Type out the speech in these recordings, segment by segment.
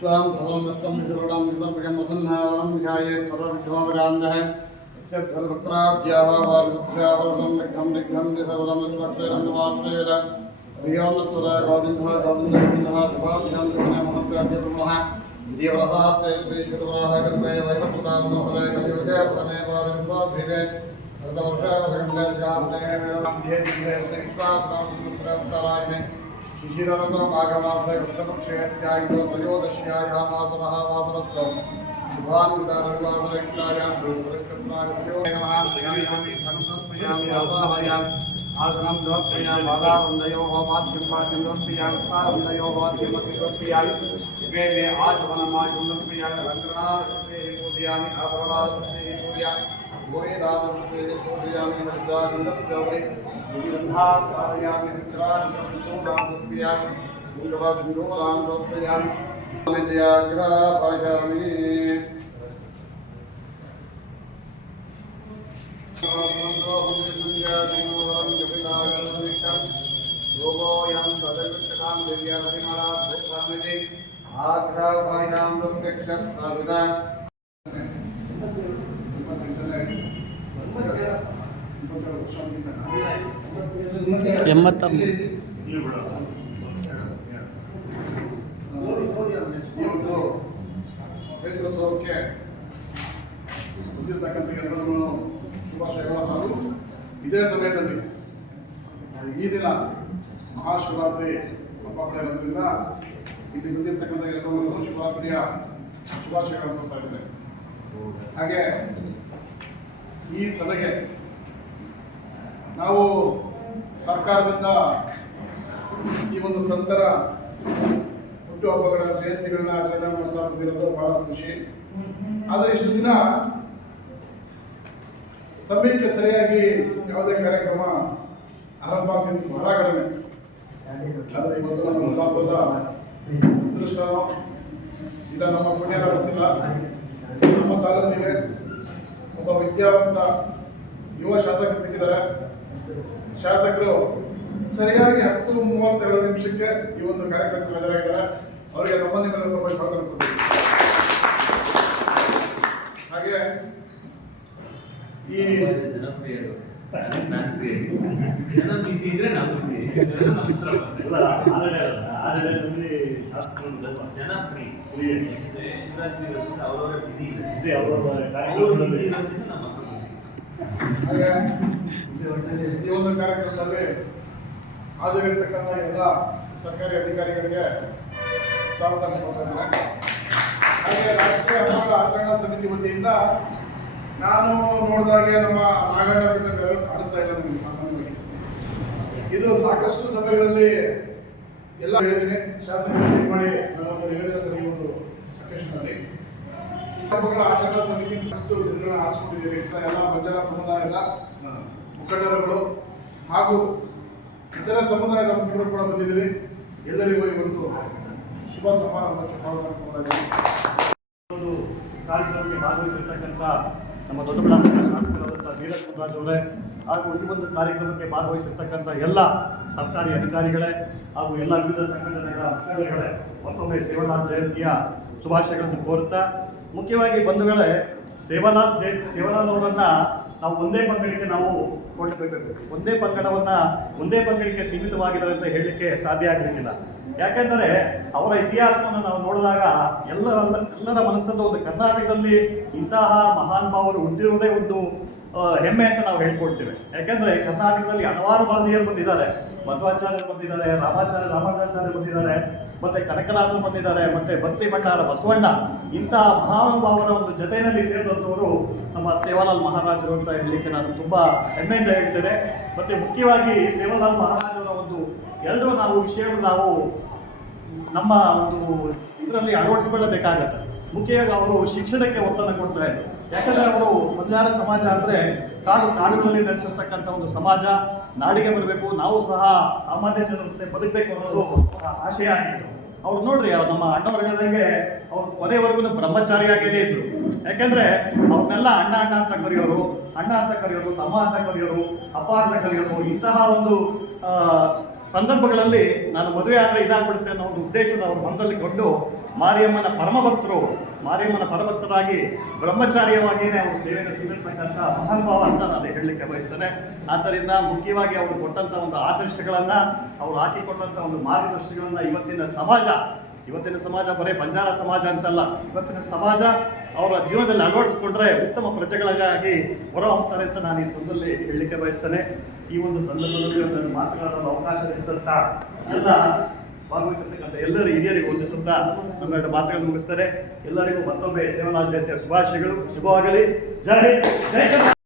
स्वां भगवान विष्णु विष्णुराम विष्णुप्रियं वसन्नावरं विहायेत् सर्वविघ्नोपरान्तः यस्य धर्मत्राद्याः वारुद्ध्यावरणं निघ्नं सर्वं स्वक्षरं नमाश्रयेत् प्रियोन्नतदा गोविन्दः गोविन्दः शुभाभ्यां महत्याद्यब्रह्मः देवरसात्ते श्रीशुद्राः कल्पे वैवत्सदानमोहरे कलियुगे प्रथमे पादविश्वाद्भिगे रतवर्षावगण्डश्यामने वेदान्ध्ये सिद्धे विश्वासनां समुद्रवत्तरायणे शिशिररतो माघमासे कृष्णपक्षेत्यायुधो त्रयोदश्यायां मासनः वासनस्थौ शुभान्वितारविवासरयुक्तायां भूषकृष्णागत्यो धनुसस्मयामि आवाहयामि आसनं समर्पयामि बालावन्दयोः माध्यं माध्यं समर्पयामि स्थावन्दयोः माध्यमपि समर्पयामि युगे मे आचमनमायं समर्पयामि रङ्गनाथस्ते पूजयामि आभरणास्ते पूजयामि गोवेदानस्ते पूजयामि नर्जागन्धस्योपरि गन्धाकारयामि निस्त्रान्तं समर्पयामि गुरुवासिन्दूरां समर्पयामि विद्याग्रहापयामि योगोऽयं सदविष्टां दिव्यपरिमलाभूतामिति आग्रहापयां प्रत्यक्षस्थापिता ನೇತ್ರೋತ್ಸವಕ್ಕೆ ಬಂದಿರತಕ್ಕಂಥ ಎಲ್ಲರೂ ಶುಭಾಶಯಗಳು ಹಾಗೂ ಇದೇ ಸಮಯದಲ್ಲಿ ಈ ದಿನ ಮಹಾಶಿವರಾತ್ರಿ ಹಬ್ಬ ಇರೋದ್ರಿಂದ ಇಲ್ಲಿ ಬಂದಿರತಕ್ಕಂಥ ಎಲ್ಲರೂ ಶಿವರಾತ್ರಿಯ ಶುಭಾಶಯಗಳನ್ನು ಕೊಡ್ತಾ ಇದ್ದಾರೆ. ಹಾಗೆ ಈ ಸಭೆಗೆ ನಾವು ಸರ್ಕಾರದಿಂದ ಈ ಒಂದು ಸಂತರ ಹುಟ್ಟುಹಬ್ಬಗಳ ಜಯಂತಿಗಳನ್ನ ಆಚರಣೆ ಮಾಡ್ತಾ ಬಂದಿರೋದು ಬಹಳ ಖುಷಿ. ಆದರೆ ಇಷ್ಟು ದಿನ ಸಮಯಕ್ಕೆ ಸರಿಯಾಗಿ ಯಾವುದೇ ಕಾರ್ಯಕ್ರಮ ಆರಂಭ ಆಗ್ತಿದ್ದು ಬಹಳ ಕಡಿಮೆ. ಆದರೆ ಇವತ್ತು ನಮ್ಮ ಹಬ್ಬದ ಅದೃಷ್ಟನೋ ಇಲ್ಲ ನಮ್ಮ ಪುಣ್ಯನ ಗೊತ್ತಿಲ್ಲ, ನಮ್ಮ ತಾಲೂಕಿಗೆ ಒಬ್ಬ ವಿದ್ಯಾವಂತ ಯುವ ಶಾಸಕರು ಸಿಕ್ಕಿದ್ದಾರೆ. ಶಾಸಕರು ಸರಿಯಾಗಿ 10:32 ನಿಮಿಷಕ್ಕೆ ಈ ಒಂದು ಕಾರ್ಯಕ್ರಮಕ್ಕೆ ಹಾಜರಾಗಿದ್ದಾರೆ. ಅವರಿಗೆ ನಮ್ಮ ನಿಮ್ಮೆಲ್ಲರ ತುಂಬ ಸ್ವಾಗತ ಕೊಡ್ತೀವಿ. ಹಾಗೆ ಈ ಜನಪ್ರಿಯರು ಈ ಒಂದು ಕಾರ್ಯಕ್ರಮದಲ್ಲಿ ಹಾಜರಿರ್ತಕ್ಕಂಥ ಎಲ್ಲ ಸರ್ಕಾರಿ ಅಧಿಕಾರಿಗಳಿಗೆ ಸ್ವಾಗತ ಮಾಡ್ತಾ ಇದ್ದೇನೆ. ಹಾಗೆ ರಾಷ್ಟ್ರೀಯ ಹಬ್ಬಗಳ ಆಚರಣಾ ಸಮಿತಿ ವತಿಯಿಂದ ನಾನು ನೋಡಿದಾಗೆ ನಮ್ಮ ನಾಗಣ್ಣ ಬಿಟ್ಟರೆ ಕಾಣಿಸ್ತಾ ಇಲ್ಲ ನನಗೆ ಸಾಮಾನ್ಯವಾಗಿ. ಇದು ಸಾಕಷ್ಟು ಸಭೆಗಳಲ್ಲಿ ಎಲ್ಲ ಹೇಳಿದ್ದೀನಿ, ಶಾಸಕರು ಮಾಡಿ ನಾನೊಂದು ನಿವೇದನೆ ಸರಿ ಒಂದು ಅಕೇಶನಲ್ಲಿ ಹಬ್ಬಗಳ ಆಚರಣಾ ಸಮಿತಿ ಫಸ್ಟ್ ದಿನಗಳನ್ನ ಆರಿಸ್ಕೊಂಡಿದ್ದೀವಿ. ಎಲ್ಲ ಬಂಜಾರ ಸಮುದಾಯದ ಮುಖಂಡರುಗಳು ಹಾಗೂ ಇತರ ಸಮುದಾಯದ ಮುಖಂಡರು ಕೂಡ ಬಂದಿದ್ದೀವಿ. ಎಲ್ಲರಿಗೂ ಇವತ್ತು ಶುಭ ಸಮಾರಂಭಕ್ಕೆ ಸ್ವಾಗತ ಮಾಡಿದ್ದೀವಿ. ಒಂದು ಕಾರ್ಯಕ್ರಮಕ್ಕೆ ಭಾಗವಹಿಸಿರ್ತಕ್ಕಂಥ ನಮ್ಮ ದೊಡ್ಡಬಳ್ಳಾಪುರ ಶಾಸಕರಾದಂಥ ವೀರಪ್ಪ ಮೊಹರಾಜ್ ಅವರೇ ಹಾಗೂ ಈ ಒಂದು ಕಾರ್ಯಕ್ರಮಕ್ಕೆ ಭಾಗವಹಿಸಿರ್ತಕ್ಕಂಥ ಎಲ್ಲ ಸರ್ಕಾರಿ ಅಧಿಕಾರಿಗಳೇ ಹಾಗೂ ಎಲ್ಲ ವಿವಿಧ ಸಂಘಟನೆಗಳ ಮುಖಂಡರುಗಳೇ ಮತ್ತೊಮ್ಮೆ ಸೇವಾಲಾಲ್ ಜಯಂತಿಯ ಶುಭಾಶಯಗಳನ್ನು ಕೋರುತ್ತಾ, ಮುಖ್ಯವಾಗಿ ಬಂಧುಗಳೇ, ಸೇವಾಲಾಲ್ ಅವರನ್ನು ನಾವು ಒಂದೇ ಪಂಗಡಕ್ಕೆ ನಾವು ಕೊಂಡೊಯ್ಯಬೇಕು. ಒಂದೇ ಪಂಗಡಕ್ಕೆ ಸೀಮಿತವಾಗಿದ್ದಾರೆ ಅಂತ ಹೇಳಲಿಕ್ಕೆ ಸಾಧ್ಯ ಆಗಲಿಕ್ಕಿಲ್ಲ. ಯಾಕೆಂದರೆ ಅವರ ಇತಿಹಾಸವನ್ನು ನಾವು ನೋಡಿದಾಗ ಎಲ್ಲರ ಮನಸ್ಸನ್ನು ಒಂದು ಕರ್ನಾಟಕದಲ್ಲಿ ಇಂತಹ ಮಹಾನ್ ಭಾವರು ಹುಟ್ಟಿರುವುದೇ ಒಂದು ಹೆಮ್ಮೆ ಅಂತ ನಾವು ಹೇಳ್ಕೊಳ್ತೇವೆ. ಯಾಕೆಂದರೆ ಕರ್ನಾಟಕದಲ್ಲಿ ಹಲವಾರು ಭಾರತೀಯರು ಬಂದಿದ್ದಾರೆ. ಮಧ್ವಾಚಾರ್ಯರು ಬಂದಿದ್ದಾರೆ, ರಾಮಾಚಾರ್ಯರು ಬಂದಿದ್ದಾರೆ, ಮತ್ತು ಕನಕದಾಸರು ಬಂದಿದ್ದಾರೆ, ಮತ್ತು ಭಕ್ತಿ ಭಂಡಾರ ಬಸವಣ್ಣ, ಇಂತಹ ಮಹಾನುಭಾವರ ಒಂದು ಜೊತೆಯಲ್ಲಿ ಸೇರಿದಂಥವರು ನಮ್ಮ ಸೇವಾಲಾಲ್ ಮಹಾರಾಜರು ಅಂತ ಹೇಳಲಿಕ್ಕೆ ನಾನು ತುಂಬ ಹೆಮ್ಮೆಯಿಂದ ಹೇಳ್ತೇನೆ. ಮತ್ತು ಮುಖ್ಯವಾಗಿ ಸೇವಾಲಾಲ್ ಮಹಾರಾಜರ ಒಂದು ಎರಡು ವಿಷಯಗಳು ನಾವು ನಮ್ಮ ಒಂದು ಇದರಲ್ಲಿ ಅಳವಡಿಸಿಕೊಳ್ಳಬೇಕಾಗತ್ತೆ. ಮುಖ್ಯವಾಗಿ ಅವರು ಶಿಕ್ಷಣಕ್ಕೆ ಒತ್ತನ್ನು ಕೊಡ್ತಾ ಇದ್ರು. ಯಾಕಂದರೆ ಅವರು ಬಂಜಾರ ಸಮಾಜ ಅಂದರೆ ಕಾಡುಗಳಲ್ಲಿ ನೆಲೆಸಿರ್ತಕ್ಕಂಥ ಒಂದು ಸಮಾಜ, ನಾಡಿಗೆ ಬರಬೇಕು, ನಾವು ಸಹ ಸಾಮಾನ್ಯ ಜನರಂತೆ ಬದುಕಬೇಕು ಅನ್ನೋದು ಆಶಯ ಆಗಿತ್ತು. ಅವ್ರು ನೋಡ್ರಿ, ನಮ್ಮ ಅಣ್ಣವರ್ಗದಂಗೆ ಅವ್ರು ಕೊನೆವರೆಗೂ ಬ್ರಹ್ಮಚಾರಿಯಾಗೇ ಇದ್ರು. ಯಾಕೆಂದರೆ ಅವ್ರನ್ನೆಲ್ಲ ಅಣ್ಣ ಅಂತ ಕರೆಯೋರು, ತಮ್ಮ ಅಂತ ಕರೆಯೋರು, ಅಪ್ಪ ಅಂತ ಕರೆಯೋರು. ಇಂತಹ ಒಂದು ಸಂದರ್ಭಗಳಲ್ಲಿ ನಾನು ಮದುವೆ ಆದರೆ ಇದಾಗ್ಬಿಡುತ್ತೆ ಅನ್ನೋ ಒಂದು ಉದ್ದೇಶದ ಅವ್ರ ಮನದಲ್ಲಿ ಕೊಂಡು ಮಾರಿಯಮ್ಮನ ಪರಭಕ್ತರಾಗಿ ಬ್ರಹ್ಮಚಾರ್ಯವಾಗಿಯೇ ಅವರು ಸೇವೆಯನ್ನು ಸಲ್ಲಿರ್ತಕ್ಕಂಥ ಮಹಾನುಭಾವ ಅಂತ ನಾನು ಹೇಳಲಿಕ್ಕೆ ಬಯಸ್ತೇನೆ. ಆದ್ದರಿಂದ ಮುಖ್ಯವಾಗಿ ಅವರು ಕೊಟ್ಟಂಥ ಒಂದು ಆದರ್ಶಗಳನ್ನು, ಅವರು ಹಾಕಿಕೊಟ್ಟಂಥ ಒಂದು ಮಾರ್ಗದರ್ಶನಗಳನ್ನು ಇವತ್ತಿನ ಸಮಾಜ ಬರೀ ಬಂಜಾರ ಸಮಾಜ ಅಂತಲ್ಲ, ಇವತ್ತಿನ ಸಮಾಜ ಅವರ ಜೀವನದಲ್ಲಿ ಅಳವಡಿಸ್ಕೊಂಡ್ರೆ ಉತ್ತಮ ಪ್ರಜೆಗಳಾಗಿ ಹೊರ ಹೋಗ್ತಾರೆ ಅಂತ ನಾನು ಈ ಸಂದರ್ಭದಲ್ಲಿ ಹೇಳಲಿಕ್ಕೆ ಬಯಸ್ತೇನೆ. ಈ ಒಂದು ಸಂದರ್ಭದಲ್ಲಿ ನನ್ನ ಮಾತನಾಡಲು ಅವಕಾಶ ನೀಡಿದಂಥ ಎಲ್ಲ ಭಾಗವಹಿಸಿರ್ತಕ್ಕಂಥ ಎಲ್ಲರೂ ಹಿರಿಯರಿಗೂ ಒಂದು ಸುತ್ತ ನಮ್ಮೆರಡು ಮಾತುಗಳನ್ನು ಮುಗಿಸ್ತಾರೆ. ಎಲ್ಲರಿಗೂ ಮತ್ತೊಮ್ಮೆ ಸೇವಾಲಾಲ್ ಜಯಂತಿಯ ಶುಭಾಶಯಗಳು. ಶುಭವಾಗಲಿ. ಜೈ ಹಿಂದ್, ಜೈ ಕರ್ನಾಟಕ.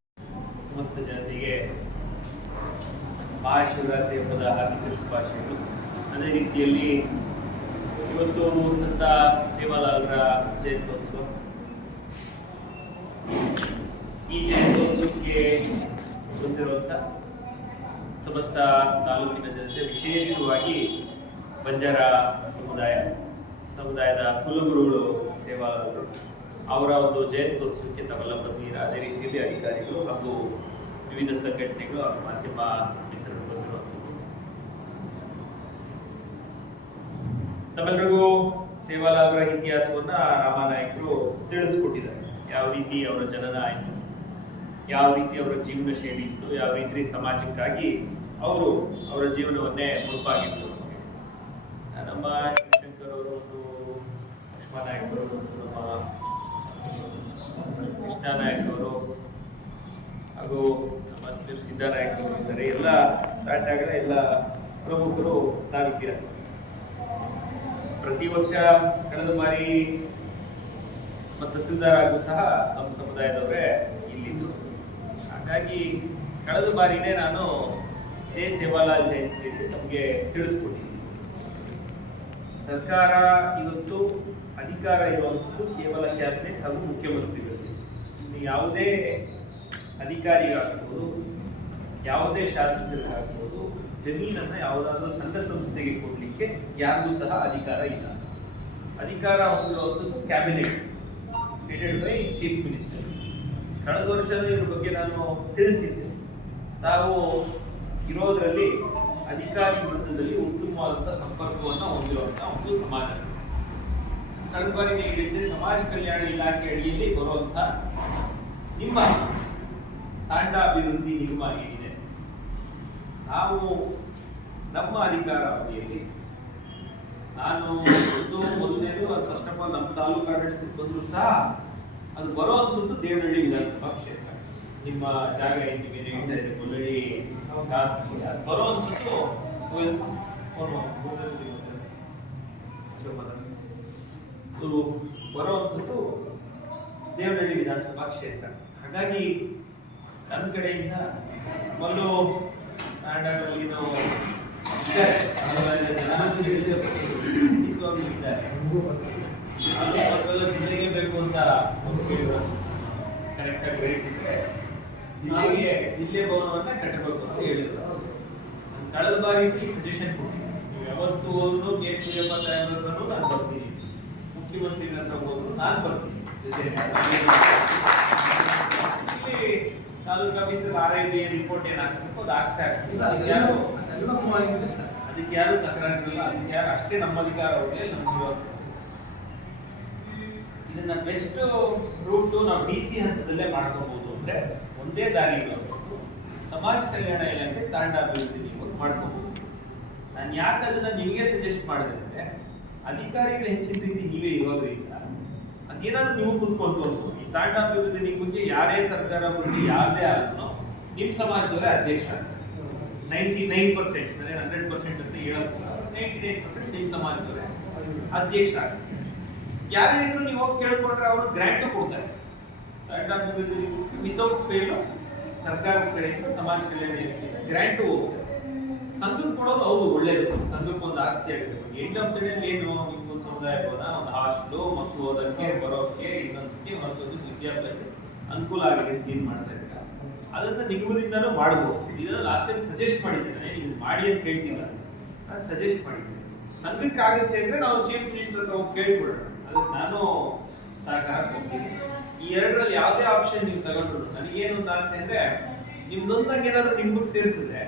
ಸಮಸ್ತ ಜನತೆಗೆ ಮಹಾಶಿವರಾತ್ರಿ ಹಬ್ಬದ ಹಾರ್ದಿಕ ಶುಭಾಶಯಗಳು. ಅದೇ ರೀತಿಯಲ್ಲಿ ಇವತ್ತು ಸಂತ ಸೇವಾಲಾಲ್ರ ಜಯಂತ್ಯೋತ್ಸವ. ಈ ಜಯಂತ್ಯೋತ್ಸವಕ್ಕೆ ಬಂದಿರುವಂಥ ಸಮಸ್ತ ತಾಲೂಕಿನ ಜನತೆ, ವಿಶೇಷವಾಗಿ ಬಂಜಾರ ಸಮುದಾಯದ ಕುಲಗುರುಗಳು ಸೇವಾಲಾಲ್ರು, ಅವರ ಒಂದು ಜಯಂತ್ಯೋತ್ಸವಕ್ಕೆ ತಾವೆಲ್ಲ ಬಂದಿರ. ಅದೇ ರೀತಿಯಲ್ಲಿ ಅಧಿಕಾರಿಗಳು ಹಾಗೂ ವಿವಿಧ ಸಂಘಟನೆಗಳು ಹಾಗೂ ಮಾಧ್ಯಮ ಮಿತ್ರರು ಬಂದಿರುವಂಥದ್ದು. ತಮ್ಮೆಲ್ಲರಿಗೂ ಸೇವಾಲಾಲ್ರ ಇತಿಹಾಸವನ್ನ ರಾಮನಾಯಕರು ತಿಳಿಸ್ಕೊಟ್ಟಿದ್ದಾರೆ. ಯಾವ ರೀತಿ ಅವರ ಜನನ ಆಯಿತು, ಯಾವ ರೀತಿ ಅವರ ಜೀವನ ಶೈಲಿ ಇತ್ತು, ಯಾವ ರೀತಿ ಸಮಾಜಕ್ಕಾಗಿ ಅವರ ಜೀವನವನ್ನೇ ಮುಡುಪಾಗಿತ್ತು. ನಮ್ಮ ಶಿವಶಂಕರ್ ಅವರು ಒಂದು, ಲಕ್ಷ್ಮಣ ನಾಯಕರು ಒಂದು, ನಮ್ಮ ಕೃಷ್ಣ ನಾಯಕರು ಹಾಗೂ ನಮ್ಮ ಸಿದ್ದನಾಯಕರು ಇದ್ದಾರೆ. ಎಲ್ಲ ತಾಟ್ಯಾಗಳ ಎಲ್ಲ ಪ್ರಮುಖರು ತಾಲೂಕಿನ. ಪ್ರತಿ ವರ್ಷ ಕಳೆದ ಬಾರಿ ನಮ್ಮ ತಹಸೀಲ್ದಾರ್ ಸಹ ನಮ್ಮ ಸಮುದಾಯದವರೇ ಇಲ್ಲಿದ್ದು. ಹಾಗಾಗಿ ಕಳೆದ ಬಾರಿನೇ ನಾನು ಇದೇ ಸೇವಾಲಾಲ್ ಜಯಂತಿ ನಮಗೆ ತಿಳಿಸ್ಕೊಟ್ಟಿದ್ದೀನಿ. ಸರ್ಕಾರ ಇವತ್ತು ಅಧಿಕಾರ ಇರುವಂಥದ್ದು ಕೇವಲ ಕ್ಯಾಬಿನೆಟ್ ಹಾಗೂ ಮುಖ್ಯಮಂತ್ರಿಗಳು. ಇನ್ನು ಯಾವುದೇ ಅಧಿಕಾರಿಗಾಗ್ಬೋದು, ಯಾವುದೇ ಶಾಸಕರಿಗಾಗ್ಬೋದು, ಜಮೀನನ್ನು ಯಾವುದಾದ್ರೂ ಸಂಘ ಸಂಸ್ಥೆಗೆ ಕೊಡಲಿಕ್ಕೆ ಯಾರಿಗೂ ಸಹ ಅಧಿಕಾರ ಇಲ್ಲ. ಅಧಿಕಾರ ಹೊಂದಿರುವಂಥದ್ದು cabinet headed by chief minister. ಕಳೆದ ವರ್ಷವೂ ಇದ್ರ ಬಗ್ಗೆ ನಾನು ತಿಳಿಸಿದ್ದೆ. ತಾವು ಇರೋದರಲ್ಲಿ ಅಧಿಕಾರಿ ವೃತ್ತದಲ್ಲಿ ಉತ್ತಮವಾದಂಥ ಸಂಪರ್ಕವನ್ನು ಹೊಂದಿರುವಂಥ ಒಂದು ಸಮಾಜ. ಕಳೆದ ಬಾರಿ ಹೇಳಿದ್ದೆ, ಸಮಾಜ ಕಲ್ಯಾಣ ಇಲಾಖೆ ಅಡಿಯಲ್ಲಿ ಬರುವಂಥ ನಿಮ್ಮ ತಾಂಡಾಭಿವೃದ್ಧಿ ನಿಗಮ ಏನಿದೆ, ನಾವು ನಮ್ಮ ಅಧಿಕಾರ ಅವಧಿಯಲ್ಲಿ ನಾನು ಮೊದಲನೇದು ಫಸ್ಟ್ ಆಫ್ ಆಲ್ ನಮ್ಮ ತಾಲೂಕು ಆಡಳಿತಕ್ಕೆ ಬಂದರೂ ಸಹ ಅದು ಬರುವಂಥದ್ದು ದೇವನಹಳ್ಳಿ ವಿಧಾನಸಭಾ ಕ್ಷೇತ್ರ. ನಿಮ್ಮ ಜಾಗ ಏನಿಗೆ ಹೇಳ್ತಾ ಇದೆ ಕೊಲ್ಲಳ್ಳಿ ಖಾಸಗಿ, ಅದು ಬರುವಂಥದ್ದು ಬರುವಂಥದ್ದು ದೇವನಹಳ್ಳಿ ವಿಧಾನಸಭಾ ಕ್ಷೇತ್ರ. ಹಾಗಾಗಿ ನನ್ನ ಕಡೆಯಿಂದ ಮೊದಲು ನಾಡಲ್ಲಿ ನಾವು ಜಿಲ್ಲೆಗೆ ಬೇಕು ಅಂತ ಕರೆಕ್ಟಾಗಿ ಗ್ರಹಿಸಿದ್ರೆ ಜಿಲ್ಲೆ ಭವನವನ್ನ ಕಟ್ಟಬೇಕು ಅಂತ ಹೇಳಿದ್ರು. ಕಳೆದ ಬಾರಿ ಸಜೆಷನ್ ಕೊಟ್ಟಿದ್ದೆ, ನೀವು ಯಾವತ್ತು ಹೋದ್ರು KCF ಸಾಹೇಬ್ರನ್ನು ನಾನು ಬರ್ತೀನಿ, ಮುಖ್ಯಮಂತ್ರಿ ಹತ್ರ ಹೋದ್ರು ನಾನು ಬರ್ತೀನಿ. ಇಲ್ಲಿ ತಾಲೂಕು ಆಫೀಸರ್ RIB ರಿಪೋರ್ಟ್ ಏನಾಗ್ಬೇಕು ಅದು ಹಾಕ್ಸಿಲ್ಲ. ಅದಕ್ಕೆ ಯಾರು ತಕರಾರಿರಲ್ಲ, ಅದಕ್ಕೆ ಯಾರು ಅಷ್ಟೇ ನಮ್ಮ ಅಧಿಕಾರ ಹೋಗಲಿ. ಇದನ್ನ ಬೆಸ್ಟ್ ರೂಟ್ ನಾವು DC ಹಂತದಲ್ಲೇ ಮಾಡ್ಕೋಬಹುದು. ಅಂದ್ರೆ ಒಂದೇ ದಾರಿ ಸಮಾಜ ಕಲ್ಯಾಣ ಇಲಾಖೆ ತಾಂಡಾಭಿವೃದ್ಧಿ ನೀವು ಮಾಡ್ಕೋಬಹುದು. ನಾನು ಯಾಕೆ ಅದನ್ನ ನಿಮಗೆ ಸಜೆಸ್ಟ್ ಮಾಡಿದೆ ಅಂದ್ರೆ, ಅಧಿಕಾರಿಗಳು ಹೆಚ್ಚಿನ ರೀತಿ ನೀವೇ ಇರೋದ್ರಿಂದ ಅದೇನಾದ್ರೂ ನೀವು ಕುತ್ಕೊಂಡ್ಕೊಂಡು ಈ ತಾಂಡಾಭಿವೃದ್ಧಿ ನಿಮಗೆ ಯಾರೇ ಸರ್ಕಾರ ಬಂದು ಯಾರದೇ ಆದ್ರೂ ನಿಮ್ಮ ಸಮಾಜದವರೇ ಅಧ್ಯಕ್ಷ 99%, 100% ಅಂತ ಹೇಳೋದು 99% ನಿಮ್ಮ ಸಮಾಜದವರೇ ಅಧ್ಯಕ್ಷ. ಯಾರೇ ಇದ್ರು ನೀವು ಹೋಗಿ ಕೇಳ್ಕೊಂಡ್ರೆ ಅವರು ಗ್ರಾಂಟ್ ಕೊಡ್ತಾರೆ. ತಾಂಡಾಭಿವೃದ್ಧಿ ವಿತೌಟ್ ಫೇಲು ಸರ್ಕಾರದ ಕಡೆಯಿಂದ ಸಮಾಜ ಕಲ್ಯಾಣ ಇಲಾಖೆಯಿಂದ ಗ್ರಾಂಟ್ ಹೋಗುತ್ತೆ. ಸಂಘಕ್ಕೆ ಕೊಡೋದು ಹೌದು ಒಳ್ಳೇದು, ಸಂಘಕ್ಕೆ ಒಂದು ಆಸ್ತಿ ಆಗುತ್ತೆ. ಎಂಡ್ ಆಫ್ ದ ಡೇ ಏನು ಒಂದು ಸಮುದಾಯ ಭವನ, ಒಂದು ಹಾಸ್ಟೆಲು, ಮಕ್ಕಳು ಓದೋಕ್ಕೆ ಬರೋಕ್ಕೆ, ಇನ್ನೊಂದಕ್ಕೆ ಮತ್ತೊಂದು ವಿದ್ಯಾಭ್ಯಾಸ ಅನುಕೂಲ ಆಗಿದೆ ಅಂತ ಏನು ಮಾಡ್ತಾ ಇದ್ದಾರೆ. ಅದನ್ನ ನಿಗಮದಿಂದಲೂ ಮಾಡ್ಬೋದು. ಇದನ್ನ ಲಾಸ್ಟ್ ಟೈಮ್ ಸಜೆಸ್ಟ್ ಮಾಡಿದ್ದೇನೆ, ಇದನ್ನ ಮಾಡಿ ಅಂತ ಹೇಳ್ತಿಲ್ಲ, ನಾನು ಸಜೆಸ್ಟ್ ಮಾಡಿದ್ದೇನೆ. ಸಂಘಕ್ಕೆ ಆಗುತ್ತೆ ಅಂದ್ರೆ ನಾವು ಚೀಫ್ ಮಿನಿಸ್ಟರ್ ಹತ್ರ ಹೋಗಿ ಕೇಳ್ಕೊಳ್ಳೋಣ, ಅದಕ್ಕೆ ನಾನು ಸಹಕಾರ ಕೊಡ್ತೀನಿ. ಈ ಎರಡರಲ್ಲಿ ಯಾವುದೇ ಆಪ್ಷನ್ ನೀವು ತಗೊಂಡ್ರು, ನನಗೇನು ಒಂದು ಆಸೆ ಅಂದ್ರೆ ನಿಮ್ದೊಂದಾಗ ಏನಾದ್ರು ನಿಮ್ಗೆ ಸೇರಿಸಿದ್ರೆ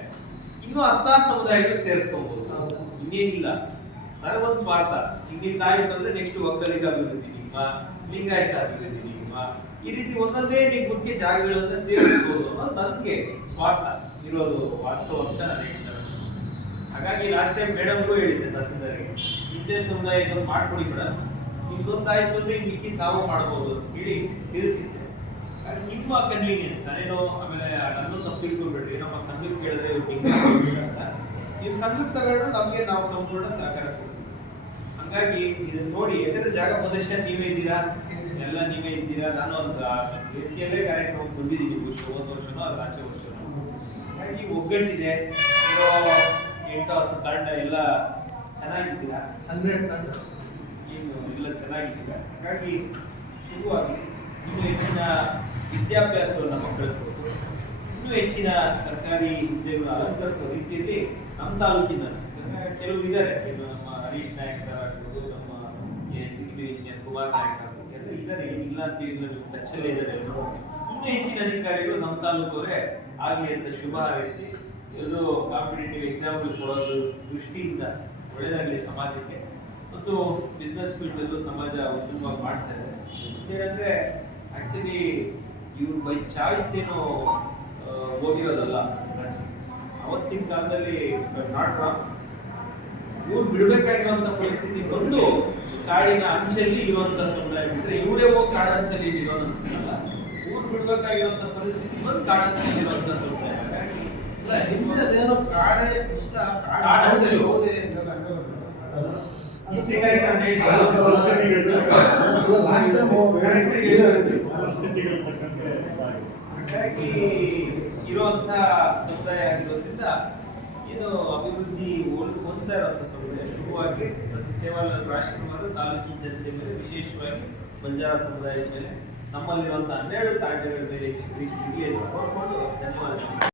ಇನ್ನೂ 16 ಸಮುದಾಯಗಳು ಸೇರಿಸ್ಕೊಬಹುದು. ಇನ್ನೇನಿಲ್ಲ, ನನಗೊಂದು ಸ್ವಾರ್ಥ ಇನ್ನಿಂದ ಆಯ್ತು ಅಂದ್ರೆ ನೆಕ್ಸ್ಟ್ ಒಕ್ಕಲಿಗ ಅಭಿವೃದ್ಧಿ ನಿಮ್ಮ, ಲಿಂಗಾಯತ ಅಭಿವೃದ್ಧಿ ನಿಮ್ಮ, ಈ ರೀತಿ ಒಂದೊಂದೇ ನಿಗಮಕ್ಕೆ ಜಾಗಗಳನ್ನ ಸೇರಿಸಬಹುದು ಅನ್ನೋದು ನನಗೆ ಸ್ವಾರ್ಥ ಇರೋದು ವಾಸ್ತವ ಅಂಶ ನಾನು ಹೇಳ್ತಾರೆ. ಹಾಗಾಗಿ ಲಾಸ್ಟ್ ಟೈಮ್ ಮೇಡಮ್ಗೂ ಹೇಳಿದ್ದೆ ತಹಸೀಲ್ದಾರ್ಗೆ, ಇಂದೇ ಸಮುದಾಯ ಇದನ್ನು ಮಾಡ್ಕೊಡಿ ಮೇಡಮ್, ನಿಮ್ದೊಂದಾಯ್ತು ಅಂದ್ರೆ ಮಿಕ್ಕಿದ್ ನಾವು ಮಾಡ್ಬೋದು ಹೇಳಿ ತಿಳಿಸಿದ್ದೆ. ನಿಮ್ಮ ಕನ್ವೀನಿಯನ್ಸ್ ನಾನೇನೋ ಆಮೇಲೆ ನನ್ನನ್ನು ತಪ್ಪಿಟ್ಕೊಳ್ಬೇಡ್ರಿ, ನಮ್ಮ ಸಂಘಕ್ಕೆ ಕೇಳಿದ್ರೆ ಅಂತ ನೀವು ಸಂಘಕ್ಕೆ ತಗೊಂಡು ನಮಗೆ ನಾವು ಸಂಪೂರ್ಣ ಸಹಕಾರ ಕೊಡ್ತೀವಿ. ಹಂಗಾಗಿ ಇದನ್ನ ನೋಡಿ, ಯಾಕಂದ್ರೆ ಜಾಗ ಪೊಸಿಷನ್ ನೀವೇ ಇದ್ದೀರಾ, ಎಲ್ಲ ನೀವೇ ಇದ್ದೀರಾ. ನಾನು ಒಂದು ರೀತಿಯಲ್ಲೇ ಕಾರ್ಯಕ್ರಮ ಬಂದಿದ್ದೀನಿ ಬಹುಶಃ ಹೋದ ವರ್ಷನೋ ಅದು ಆಚೆ ವರ್ಷನೋ. ಹಾಗಾಗಿ ಒಗ್ಗಟ್ಟಿದೆ, 8-10 ತಂಡ ಎಲ್ಲ ಚೆನ್ನಾಗಿದ್ದೀರಾ, 100 ತಂಡ ಏನು ಎಲ್ಲ ಚೆನ್ನಾಗಿದ್ದೀರಾ. ಹಾಗಾಗಿ ಶುರುವಾಗಿ ಇನ್ನೂ ಹೆಚ್ಚಿನ ವಿದ್ಯಾಭ್ಯಾಸವನ್ನು ಮಕ್ಕಳು ಕೊಟ್ಟು ಇನ್ನೂ ಹೆಚ್ಚಿನ ಸರ್ಕಾರಿ ಹುದ್ದೆಗಳನ್ನು ಅಲಂಕರಿಸುವ ರೀತಿಯಲ್ಲಿ ನಮ್ಮ ತಾಲೂಕಿನ ಕೆಲವು ಇದ್ದಾರೆ, ನಮ್ಮ ಹರೀಶ್ ನಾಯಕ್ ಸರ್ ಆಗ್ಬೋದು, ನಮ್ಮ ಇಂಜಿನಿಯರ್ ಕುಮಾರ್ ನಾಯಕ್ ಆಗ್ಬೋದು, ಎಲ್ಲ ಇದ್ದಾರೆ, ಇಲ್ಲ ಅಂತ ಹೇಳಿದ್ರೆ ಟಚ್ಚಲ್ಲೇ ಇದ್ದಾರೆ. ಎಲ್ಲರೂ ಇನ್ನೂ ಹೆಚ್ಚಿನ ಅಧಿಕಾರಿಗಳು ನಮ್ಮ ತಾಲೂಕವರೇ ಆಗಲಿ ಅಂತ ಶುಭ ಹಾರೈಸಿ ಎಲ್ಲರೂ ಕಾಂಪಿಟೇಟಿವ್ ಎಕ್ಸಾಮ್ಗಳು ಕೊಡೋದು ದೃಷ್ಟಿಯಿಂದ ಒಳ್ಳೆಯದಾಗಲಿ ಸಮಾಜಕ್ಕೆ. ಮತ್ತು ಬಿಸ್ನೆಸ್ ಫೀಲ್ಡಲ್ಲೂ ಸಮಾಜ ಉತ್ತಮವಾಗಿ ಮಾಡ್ತಾ ಇದೆ. ಏನಂದರೆ ಆ್ಯಕ್ಚುಲಿ ಇವ್ರು ಬೈ ಚಾಯ್ಸ್ ಏನು ಹೋಗಿರೋದಲ್ಲ. ಅವತ್ತಿನ ಕಾಲದಲ್ಲಿ ನಾಟ್ ರಾಂಗ್, ಊರು ಬಿಡಬೇಕಾಗಿರುವಂಥ ಪರಿಸ್ಥಿತಿ ಬಂದು ಕಾಡಿನ ಅಂಚಲ್ಲಿ ಇರುವಂಥ ಸಮುದಾಯ ಬಿಟ್ಟರೆ ಇವರೇ ಹೋಗಿ ಕಾಡಂಚಲ್ಲಿ ಇರೋದಂತಲ್ಲ, ಊರು ಬಿಡಬೇಕಾಗಿರುವಂಥ ಪರಿಸ್ಥಿತಿ ಬಂದು ಕಾಡಂಚಲ್ಲಿ ಇರುವಂಥ ಸಮುದಾಯ. ಹಾಗಾಗಿ ಹಿಂದಿನದೇನೋ ಕಾಡೇ ಇಷ್ಟ, ಕಾಡಂಚಲ್ಲಿ ಹೋದೆ ಇಷ್ಟೇ ನಾನು ಪರಿಸ್ಥಿತಿಗಳು ತಕ್ಕಂತೆ ಹಾಗಾಗಿ ಇರುವಂತ ಸಮುದಾಯ ಆಗಿರೋದ್ರಿಂದ ಏನು ಅಭಿವೃದ್ಧಿ ಹೊಂದ್ತಾ ಇರುವಂತ ಸಮುದಾಯ ಶುರುವಾಗಿ ಸೇವಾಲಾಲ್ ರಾಷ್ಟ್ರವಾದ ತಾಲೂಕಿನ ಜನತೆ ಮೇಲೆ, ವಿಶೇಷವಾಗಿ ಬಂಜಾರ ಸಮುದಾಯದ ಮೇಲೆ, ನಮ್ಮಲ್ಲಿರುವಂತಹ 12 ತಾಂಡಗಳ ಮೇಲೆ ಕೋರ್ಕೊಂಡು ಧನ್ಯವಾದಗಳು.